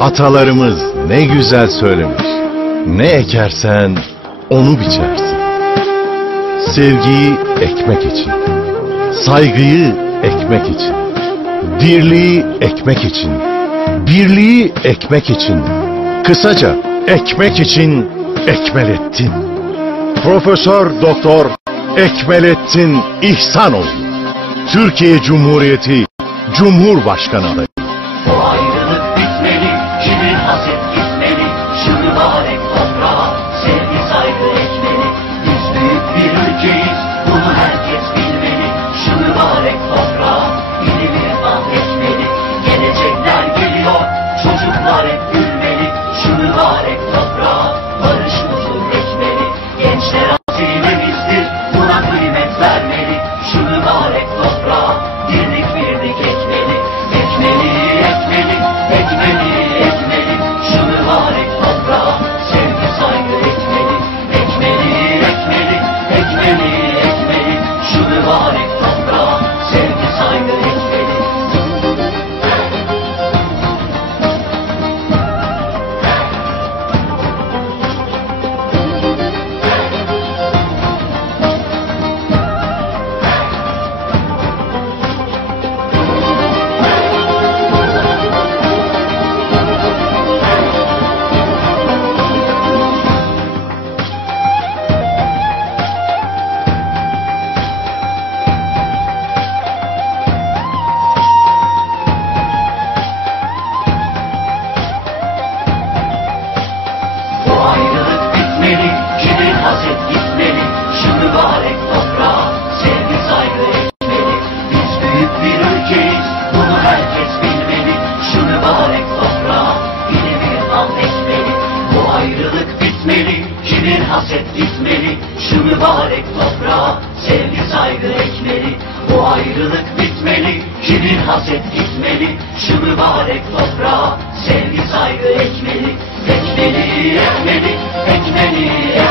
Atalarımız ne güzel söylemiş. Ne ekersen onu biçersin. Sevgiyi ekmek için. Saygıyı ekmek için. Dirliği ekmek için. Birliği ekmek için. Kısaca ekmek için Ekmelettin. Profesör Doktor Ekmelettin İhsanoğlu. Türkiye Cumhuriyeti Cumhurbaşkanı adayı. Kibir haset haset gitmeli. Şu mübarek toprağa sevgi saygı ekmeli. Bu ayrılık bitmeli, kibir haset gitmeli. Şu mübarek toprağa sevgi saygı ekmeli. Ekmeli, ekmeli, ekmeli, ekmeli.